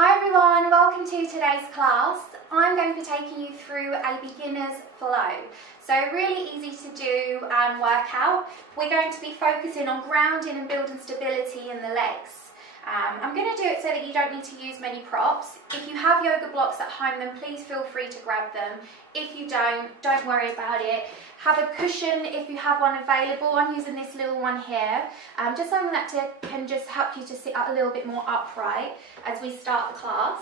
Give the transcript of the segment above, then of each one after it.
Hi everyone, welcome to today's class. I'm going to be taking you through a beginner's flow. So really easy to do and work out. We're going to be focusing on grounding and building stability in the legs. I'm going to do it so that you don't need to use many props. If you have yoga blocks at home, then please feel free to grab them. If you don't worry about it. Have a cushion if you have one available. I'm using this little one here. Just something that can just help you to sit up a little bit more upright as we start the class.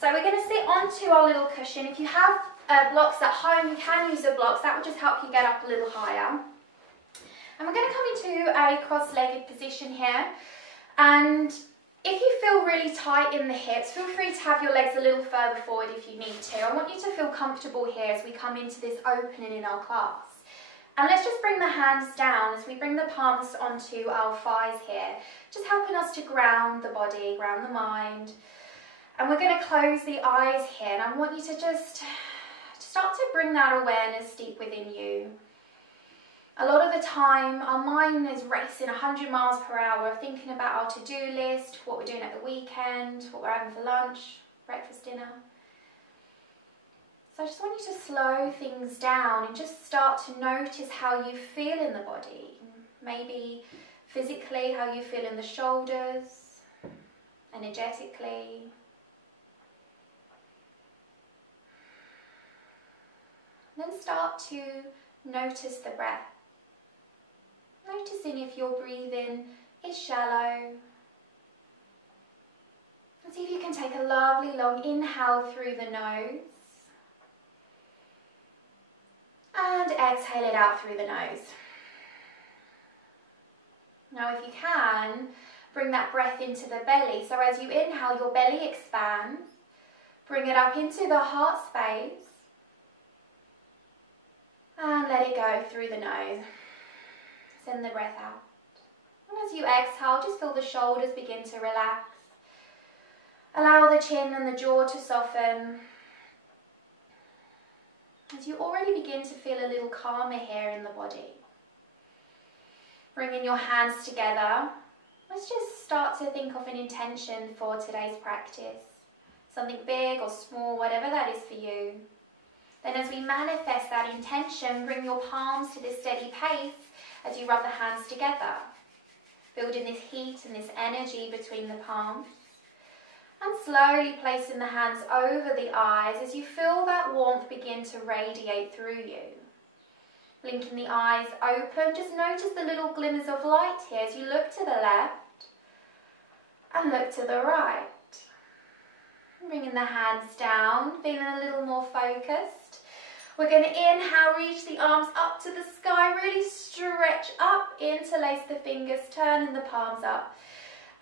So we're going to sit onto our little cushion. If you have blocks at home, you can use the blocks. That will just help you get up a little higher. And we're going to come into a cross-legged position here. And if you feel really tight in the hips, feel free to have your legs a little further forward if you need to. I want you to feel comfortable here as we come into this opening in our class. And let's just bring the hands down as we bring the palms onto our thighs here, just helping us to ground the body, ground the mind. And we're going to close the eyes here, and I want you to just start to bring that awareness deep within you. A lot of the time, our mind is racing 100 miles per hour, thinking about our to-do list, what we're doing at the weekend, what we're having for lunch, breakfast, dinner. So I just want you to slow things down and just start to notice how you feel in the body. Maybe physically, how you feel in the shoulders, energetically. Then start to notice the breath. Noticing if your breathing is shallow. And see if you can take a lovely long inhale through the nose. And exhale it out through the nose. Now if you can, bring that breath into the belly. So as you inhale, your belly expands. Bring it up into the heart space. And let it go through the nose. Send the breath out. And as you exhale, just feel the shoulders begin to relax. Allow the chin and the jaw to soften. As you already begin to feel a little calmer here in the body. Bringing your hands together. Let's just start to think of an intention for today's practice. Something big or small, whatever that is for you. Then as we manifest that intention, bring your palms to this steady pace as you rub the hands together, building this heat and this energy between the palms. And slowly placing the hands over the eyes as you feel that warmth begin to radiate through you. Blinking the eyes open, just notice the little glimmers of light here as you look to the left and look to the right. Bringing the hands down, feeling a little more focused. We're going to inhale, reach the arms up to the sky, really stretch up, interlace the fingers, turning the palms up.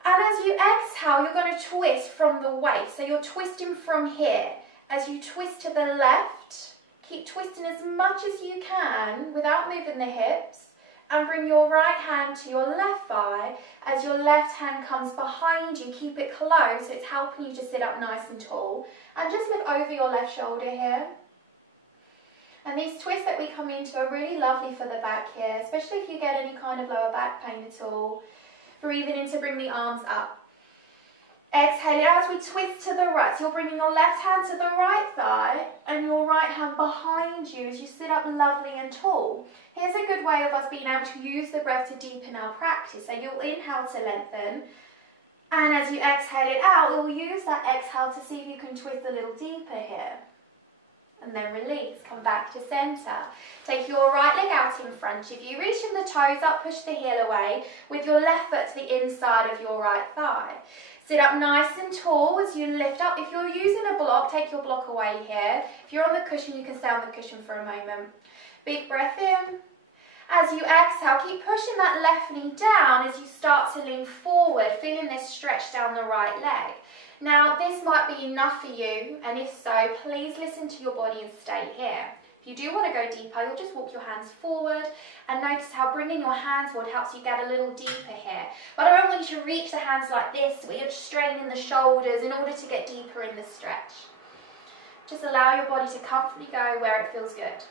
And as you exhale, you're going to twist from the waist. So you're twisting from here. As you twist to the left, keep twisting as much as you can without moving the hips. And bring your right hand to your left thigh. As your left hand comes behind you, keep it close. So it's helping you to sit up nice and tall. And just look over your left shoulder here. And these twists that we come into are really lovely for the back here, especially if you get any kind of lower back pain at all. Breathing in to bring the arms up. Exhaling as we twist to the right. So you're bringing your left hand to the right thigh and your right hand behind you as you sit up lovely and tall. Here's a good way of us being able to use the breath to deepen our practice. So you'll inhale to lengthen. And as you exhale it out, you'll use that exhale to see if you can twist a little deeper here. And then release, come back to center. Take your right leg out in front of you, reaching the toes up, push the heel away, with your left foot to the inside of your right thigh. Sit up nice and tall as you lift up. If you're using a block, take your block away here. If you're on the cushion, you can stay on the cushion for a moment. Big breath in. As you exhale, keep pushing that left knee down as you start to lean forward, feeling this stretch down the right leg. Now, this might be enough for you, and if so, please listen to your body and stay here. If you do want to go deeper, you'll just walk your hands forward and notice how bringing your hands forward helps you get a little deeper here. But I don't want you to reach the hands like this, where you're straining the shoulders in order to get deeper in the stretch. Just allow your body to comfortably go where it feels good.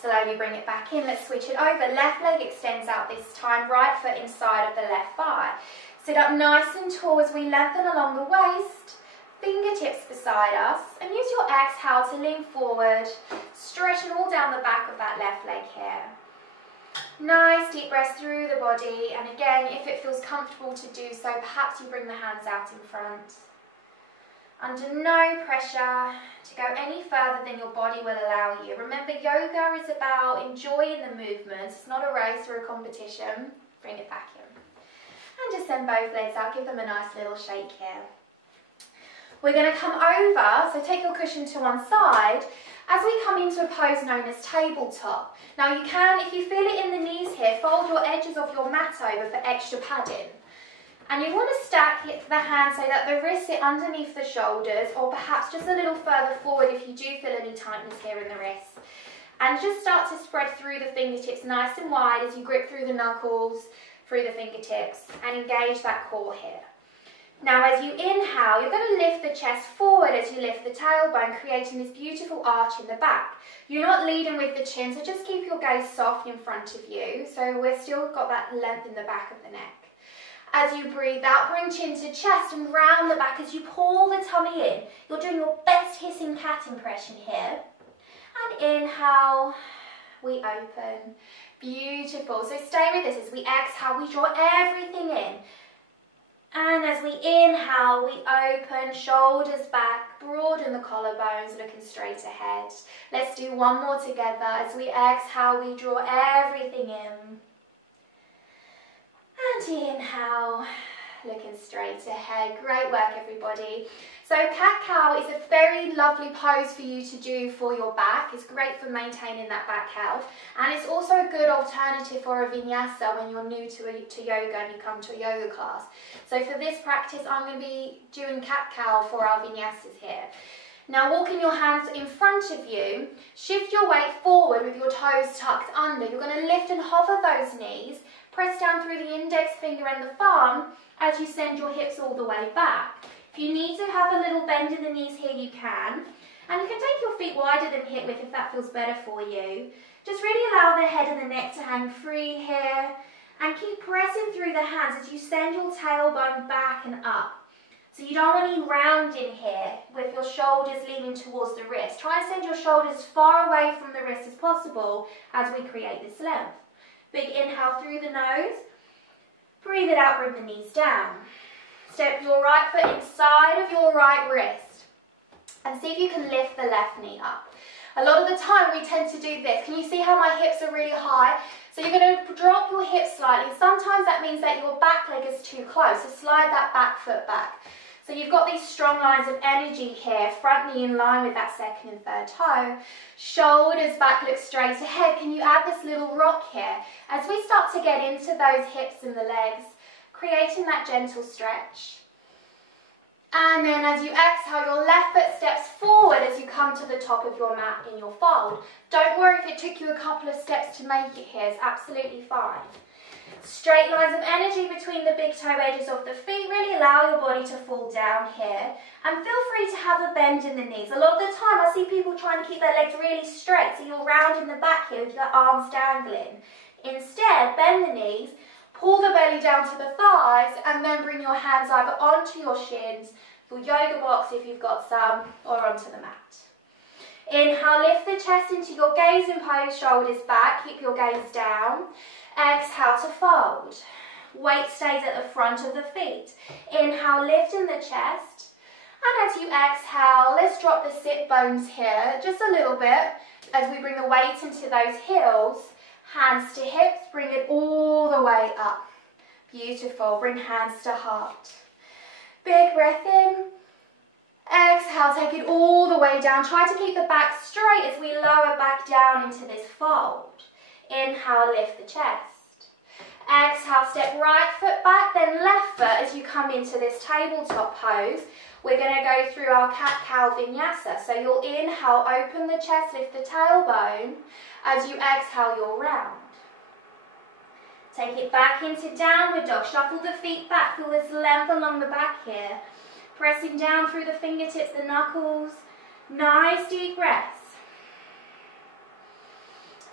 Slowly bring it back in. Let's switch it over. Left leg extends out this time, right foot inside of the left thigh. Sit up nice and tall as we lengthen along the waist, fingertips beside us, and use your exhale to lean forward, stretching all down the back of that left leg here. Nice deep breaths through the body, and again, if it feels comfortable to do so, perhaps you bring the hands out in front. Under no pressure to go any further than your body will allow you. Remember, yoga is about enjoying the movement. It's not a race or a competition. Bring it back in. And just send both legs out. Give them a nice little shake here. We're going to come over, so take your cushion to one side, as we come into a pose known as tabletop. Now you can, if you feel it in the knees here, fold your edges of your mat over for extra padding. And you want to stack the hands so that the wrists sit underneath the shoulders, or perhaps just a little further forward if you do feel any tightness here in the wrists. And just start to spread through the fingertips nice and wide as you grip through the knuckles, through the fingertips, and engage that core here. Now as you inhale, you're going to lift the chest forward as you lift the tailbone, creating this beautiful arch in the back. You're not leading with the chin, so just keep your gaze soft in front of you, so we've still got that length in the back of the neck. As you breathe out, bring chin to chest and round the back as you pull the tummy in. You're doing your best hissing cat impression here. And inhale, we open. Beautiful. So stay with us as we exhale, we draw everything in. And as we inhale, we open, shoulders back, broaden the collarbones, looking straight ahead. Let's do one more together. As we exhale, we draw everything in. And inhale, looking straight ahead. Great work, everybody. So cat-cow is a very lovely pose for you to do for your back. It's great for maintaining that back health. And it's also a good alternative for a vinyasa when you're new to yoga and you come to a yoga class. So for this practice, I'm going to be doing cat-cow for our vinyasas here. Now walking your hands in front of you, shift your weight forward with your toes tucked under. You're going to lift and hover those knees. Press down through the index finger and the thumb as you send your hips all the way back. If you need to have a little bend in the knees here, you can. And you can take your feet wider than hip width if that feels better for you. Just really allow the head and the neck to hang free here. And keep pressing through the hands as you send your tailbone back and up. So you don't want any rounding here with your shoulders leaning towards the wrist. Try and send your shoulders as far away from the wrist as possible as we create this length. Big inhale through the nose. Breathe it out, bring the knees down. Step your right foot inside of your right wrist. And see if you can lift the left knee up. A lot of the time we tend to do this. Can you see how my hips are really high? So you're going to drop your hips slightly. Sometimes that means that your back leg is too close. So slide that back foot back. So you've got these strong lines of energy here, front knee in line with that second and third toe. Shoulders back, look straight ahead. Can you add this little rock here? As we start to get into those hips and the legs, creating that gentle stretch. And then as you exhale, your left foot steps forward as you come to the top of your mat in your fold. Don't worry if it took you a couple of steps to make it here, it's absolutely fine. Straight lines of energy between the big toe edges of the feet. Really allow your body to fall down here. And feel free to have a bend in the knees. A lot of the time I see people trying to keep their legs really straight, so you're round in the back here with the arms dangling. Instead, bend the knees, pull the belly down to the thighs, and then bring your hands either onto your shins, your yoga box if you've got some, or onto the mat. Inhale, lift the chest into your gazing pose, shoulders back, keep your gaze down. Exhale to fold. Weight stays at the front of the feet. Inhale, lifting the chest. And as you exhale, let's drop the sit bones here just a little bit as we bring the weight into those heels. Hands to hips, bring it all the way up. Beautiful. Bring hands to heart. Big breath in. Exhale, take it all the way down. Try to keep the back straight as we lower back down into this fold. Inhale, lift the chest. Exhale, step right foot back, then left foot as you come into this tabletop pose. We're going to go through our cat-cow vinyasa. So you'll inhale, open the chest, lift the tailbone. As you exhale, you'll round. Take it back into downward dog. Shuffle the feet back. Feel this length along the back here. Pressing down through the fingertips, the knuckles. Nice deep breaths.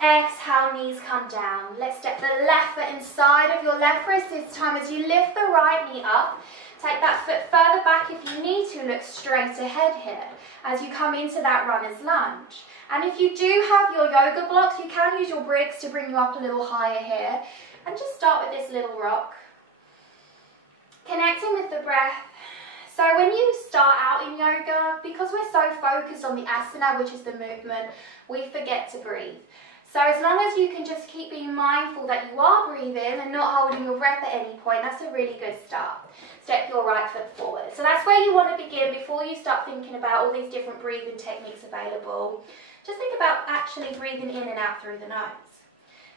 Exhale, knees come down. Let's step the left foot inside of your left wrist this time as you lift the right knee up. Take that foot further back if you need to. Look straight ahead here as you come into that runner's lunge. And if you do have your yoga blocks, you can use your bricks to bring you up a little higher here. And just start with this little rock. Connecting with the breath. So when you start out in yoga, because we're so focused on the asana, which is the movement, we forget to breathe. So as long as you can just keep being mindful that you are breathing and not holding your breath at any point, that's a really good start. Step your right foot forward. So that's where you want to begin before you start thinking about all these different breathing techniques available. Just think about actually breathing in and out through the nose.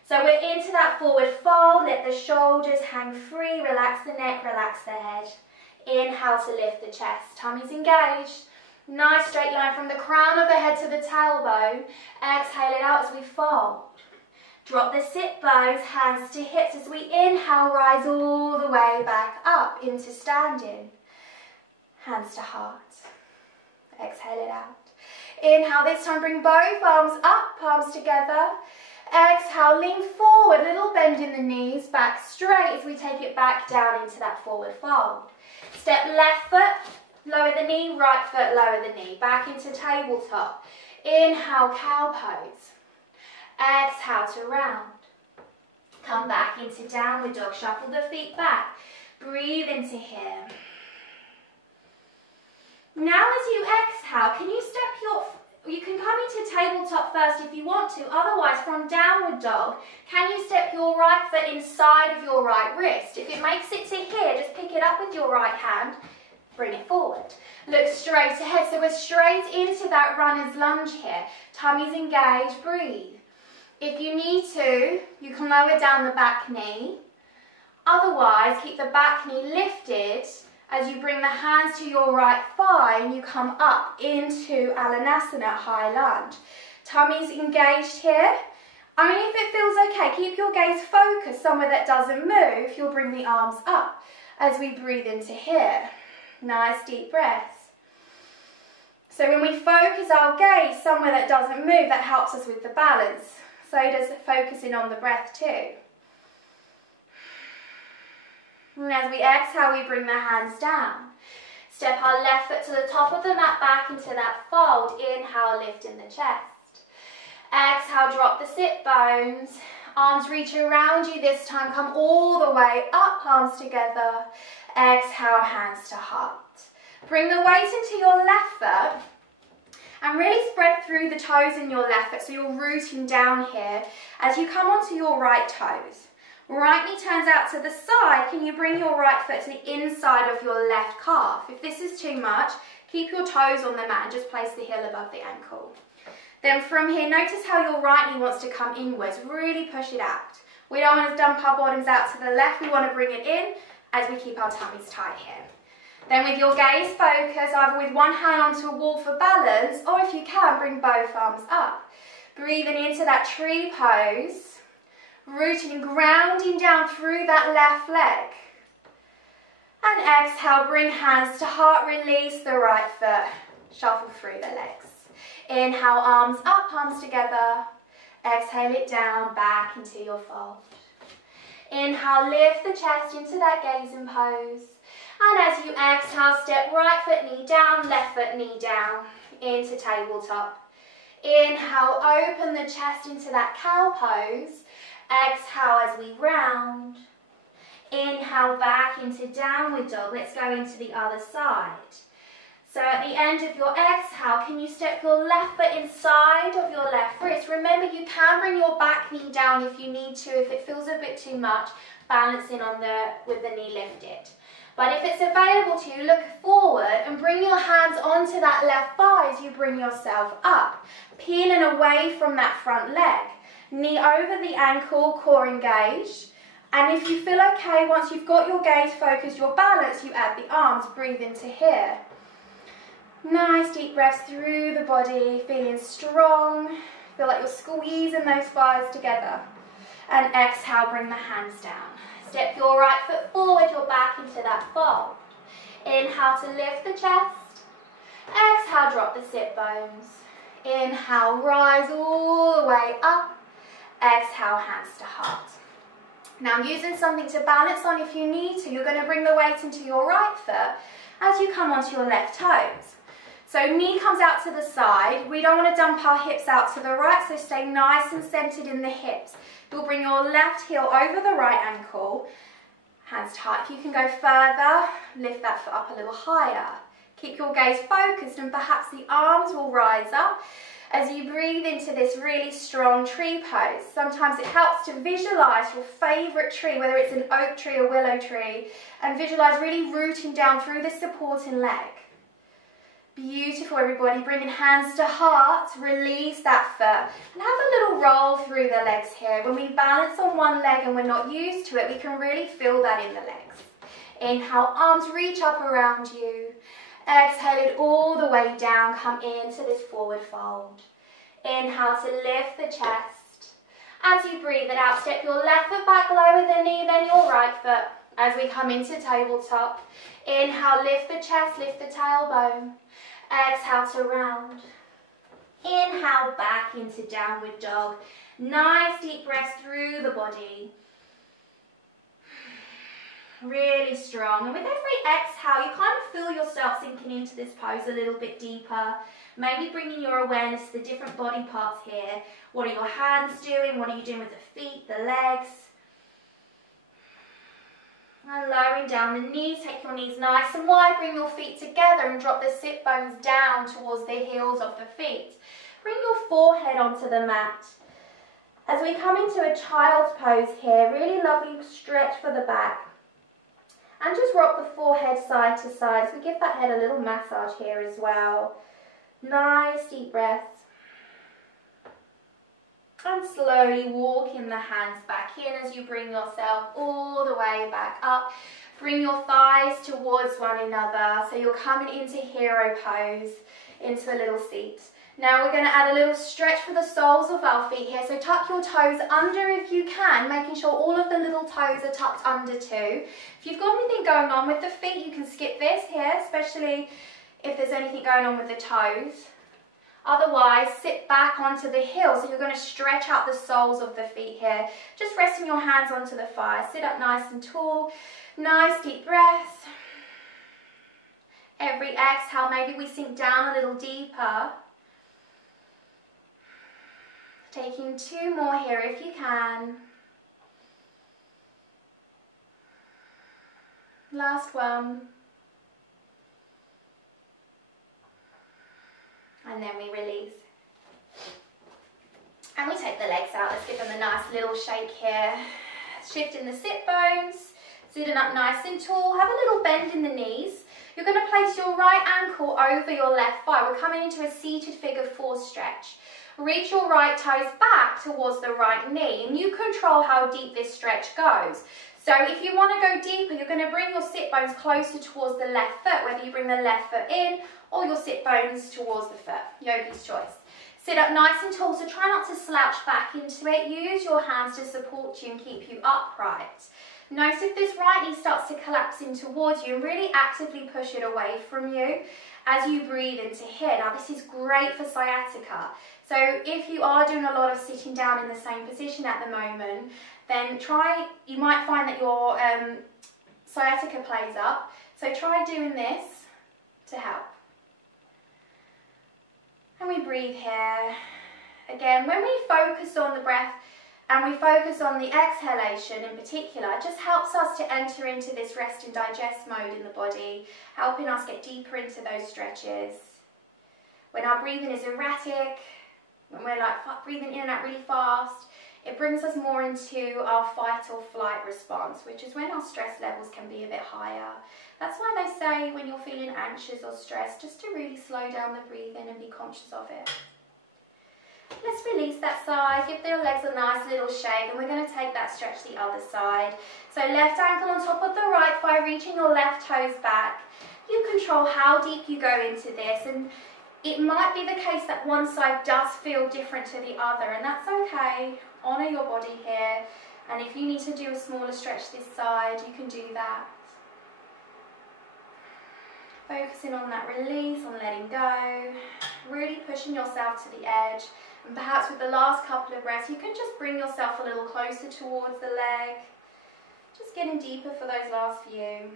So we're into that forward fold. Let the shoulders hang free. Relax the neck, relax the head. Inhale to lift the chest. Tummy's engaged. Nice straight line from the crown of the head to the tailbone. Exhale it out as we fold. Drop the sit bones, hands to hips as we inhale, rise all the way back up into standing. Hands to heart. Exhale it out. Inhale, this time bring both arms up, palms together. Exhale, lean forward, little bend in the knees, back straight as we take it back down into that forward fold. Step left foot, lower the knee, right foot, lower the knee. Back into tabletop. Inhale, cow pose. Exhale to round. Come back into downward dog. Shuffle the feet back. Breathe into here. Now as you exhale, can you you can come into tabletop first if you want to. Otherwise, from downward dog, can you step your right foot inside of your right wrist? If it makes it to here, just pick it up with your right hand. Bring it forward. Look straight ahead. So we're straight into that runner's lunge here. Tummy's engaged. Breathe. If you need to, you can lower down the back knee. Otherwise, keep the back knee lifted as you bring the hands to your right thigh and you come up into Alanasana, high lunge. Tummy's engaged here. Only if it feels okay. Keep your gaze focused somewhere that doesn't move. You'll bring the arms up as we breathe into here. Nice deep breaths. So when we focus our gaze somewhere that doesn't move, that helps us with the balance. So does focusing on the breath too. And as we exhale, we bring the hands down. Step our left foot to the top of the mat, back into that fold. Inhale, lift in the chest. Exhale, drop the sit bones. Arms reach around you this time. Come all the way up, palms together. Exhale, hands to heart. Bring the weight into your left foot and really spread through the toes in your left foot so you're rooting down here as you come onto your right toes. Right knee turns out to the side. Can you bring your right foot to the inside of your left calf? If this is too much, keep your toes on the mat and just place the heel above the ankle. Then from here, notice how your right knee wants to come inwards. Really push it out. We don't want to dump our bottoms out to the left. We want to bring it in as we keep our tummies tight here. Then with your gaze focus, either with one hand onto a wall for balance, or if you can, bring both arms up. Breathing into that tree pose. Rooting and grounding down through that left leg. And exhale, bring hands to heart, release the right foot. Shuffle through the legs. Inhale, arms up, palms together. Exhale it down, back into your fold. Inhale, lift the chest into that gazing pose. And as you exhale, step right foot, knee down, left foot, knee down, into tabletop. Inhale, open the chest into that cow pose. Exhale as we round. Inhale back into downward dog. Let's go into the other side. So at the end of your exhale, can you step your left foot inside of your left wrist? Remember, you can bring your back knee down if you need to. If it feels a bit too much, balancing on with the knee lifted. But if it's available to you, look forward and bring your hands onto that left thigh as you bring yourself up, peeling away from that front leg. Knee over the ankle, core engaged. And if you feel okay, once you've got your gaze focused, your balance, you add the arms, breathe into here. Nice deep breaths through the body, feeling strong. Feel like you're squeezing those thighs together. And exhale, bring the hands down. Step your right foot forward, your back into that fold. Inhale to lift the chest. Exhale, drop the sit bones. Inhale, rise all the way up. Exhale, hands to heart. Now using something to balance on if you need to, you're going to bring the weight into your right foot as you come onto your left toes. So knee comes out to the side. We don't want to dump our hips out to the right, so stay nice and centered in the hips. You'll bring your left heel over the right ankle. Hands to heart. If you can go further, lift that foot up a little higher. Keep your gaze focused and perhaps the arms will rise up as you breathe into this really strong tree pose. Sometimes it helps to visualize your favorite tree, whether it's an oak tree or willow tree, and visualize really rooting down through the supporting leg. Beautiful, everybody. Bringing hands to heart, release that foot and have a little roll through the legs here. When we balance on one leg and we're not used to it, we can really feel that in the legs. Inhale, arms reach up around you. Exhale it all the way down, come into this forward fold. Inhale to lift the chest. As you breathe it out, step your left foot back lower the knee, then your right foot. As we come into tabletop, inhale, lift the chest, lift the tailbone. Exhale to round. Inhale back into downward dog. Nice deep breaths through the body. Really strong. And with every exhale, you kind of feel yourself sinking into this pose a little bit deeper. Maybe bringing your awareness to the different body parts here. What are your hands doing? What are you doing with the feet, the legs? And lowering down the knees, take your knees nice and wide, bring your feet together and drop the sit bones down towards the heels of the feet. Bring your forehead onto the mat. As we come into a child's pose here, really lovely stretch for the back. And just rock the forehead side to side as we give that head a little massage here as well. Nice deep breaths. And slowly walking the hands back in as you bring yourself all the way back up. Bring your thighs towards one another. So you're coming into hero pose, into a little seat. Now we're going to add a little stretch for the soles of our feet here. So tuck your toes under if you can, making sure all of the little toes are tucked under too. If you've got anything going on with the feet, you can skip this here, especially if there's anything going on with the toes. Otherwise, sit back onto the heel. So you're going to stretch out the soles of the feet here. Just resting your hands onto the thigh. Sit up nice and tall. Nice deep breaths. Every exhale, maybe we sink down a little deeper. Taking two more here if you can. Last one. And then we release. And we take the legs out. Let's give them a nice little shake here. Shifting the sit bones. Sitting up nice and tall. Have a little bend in the knees. You're going to place your right ankle over your left thigh. We're coming into a seated figure four stretch. Reach your right toes back towards the right knee. And you control how deep this stretch goes. So if you want to go deeper, you're going to bring your sit bones closer towards the left foot, whether you bring the left foot in or your sit bones towards the foot. Yogi's choice. Sit up nice and tall, so try not to slouch back into it. Use your hands to support you and keep you upright. Notice if this right knee starts to collapse in towards you, and really actively push it away from you as you breathe into here. Now this is great for sciatica. So if you are doing a lot of sitting down in the same position at the moment, then you might find that your sciatica plays up. So try doing this to help. And we breathe here. Again, when we focus on the breath and we focus on the exhalation in particular, it just helps us to enter into this rest and digest mode in the body, helping us get deeper into those stretches. When our breathing is erratic, when we're like breathing in and out really fast, it brings us more into our fight or flight response, which is when our stress levels can be a bit higher. That's why they say when you're feeling anxious or stressed, just to really slow down the breathing and be conscious of it. Let's release that side, give your legs a nice little shake, and we're going to take that stretch the other side. So left ankle on top of the right thigh, reaching your left toes back. You control how deep you go into this, and it might be the case that one side does feel different to the other, and that's okay. Honour your body here, and if you need to do a smaller stretch this side, you can do that. Focusing on that release, on letting go. really pushing yourself to the edge. And perhaps with the last couple of breaths, you can just bring yourself a little closer towards the leg. Just getting deeper for those last few.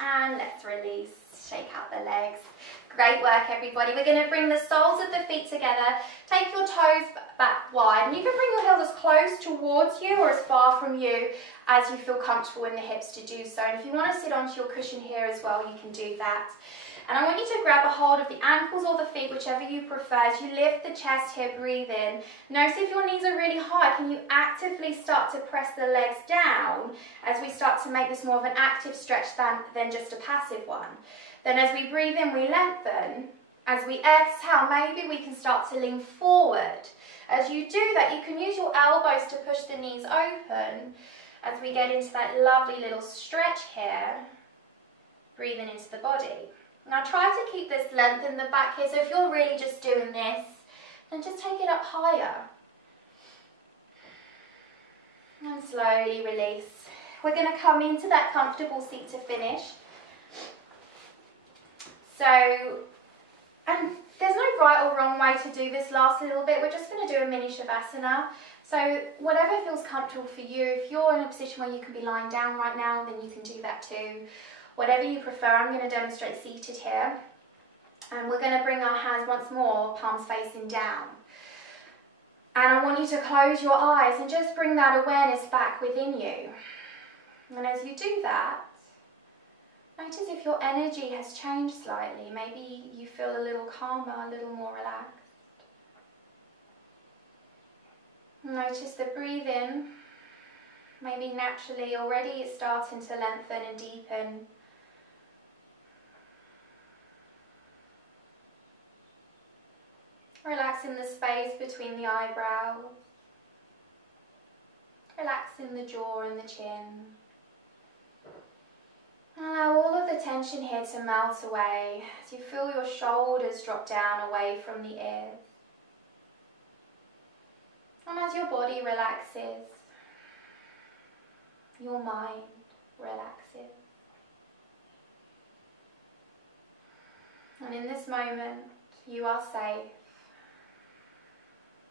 And let's release, shake out the legs. Great work, everybody. We're going to bring the soles of the feet together. Take your toes back wide, and you can bring your heels as close towards you or as far from you as you feel comfortable in the hips to do so. And if you want to sit onto your cushion here as well, you can do that. And I want you to grab a hold of the ankles or the feet, whichever you prefer. As you lift the chest here, breathe in. Notice if your knees are really high, can you actively start to press the legs down as we start to make this more of an active stretch than just a passive one. Then as we breathe in, we lengthen. As we exhale, maybe we can start to lean forward. As you do that, you can use your elbows to push the knees open as we get into that lovely little stretch here. Breathing into the body. Now try to keep this length in the back here, so if you're really just doing this, then just take it up higher. And slowly release. We're going to come into that comfortable seat to finish. So, and there's no right or wrong way to do this last little bit. We're just going to do a mini Shavasana. So whatever feels comfortable for you. If you're in a position where you can be lying down right now, then you can do that too. Whatever you prefer. I'm going to demonstrate seated here. And we're going to bring our hands once more, palms facing down. And I want you to close your eyes and just bring that awareness back within you. And as you do that, notice if your energy has changed slightly. Maybe you feel a little calmer, a little more relaxed. Notice the breathing. Maybe naturally already it's starting to lengthen and deepen. Relaxing the space between the eyebrows. Relaxing the jaw and the chin. Allow all of the tension here to melt away as you feel your shoulders drop down away from the ears. And as your body relaxes, your mind relaxes. And in this moment, you are safe.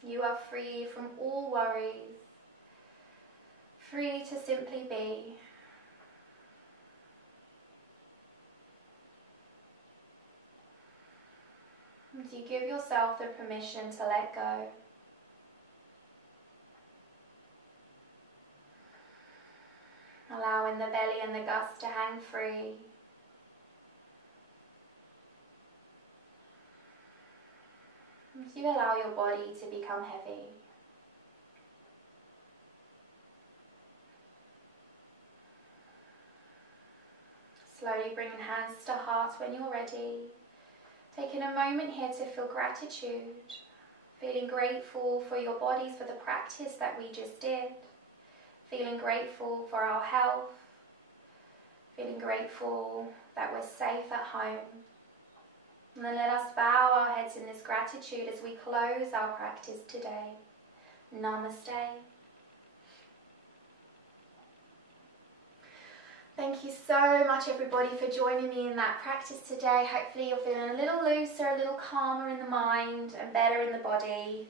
You are free from all worries, free to simply be. As you give yourself the permission to let go. Allowing the belly and the guts to hang free. As you allow your body to become heavy. Slowly bringing hands to heart when you're ready. Taking a moment here to feel gratitude. Feeling grateful for your bodies, for the practice that we just did. Feeling grateful for our health. Feeling grateful that we're safe at home. And then let us bow our heads in this gratitude as we close our practice today. Namaste. Thank you so much, everybody, for joining me in that practice today. Hopefully you're feeling a little looser, a little calmer in the mind and better in the body.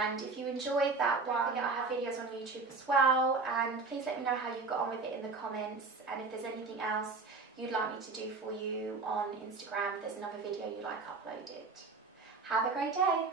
And if you enjoyed that one, don't forget I have videos on YouTube as well. And please let me know how you got on with it in the comments. And if there's anything else you'd like me to do for you on Instagram, if there's another video you'd like uploaded. Have a great day.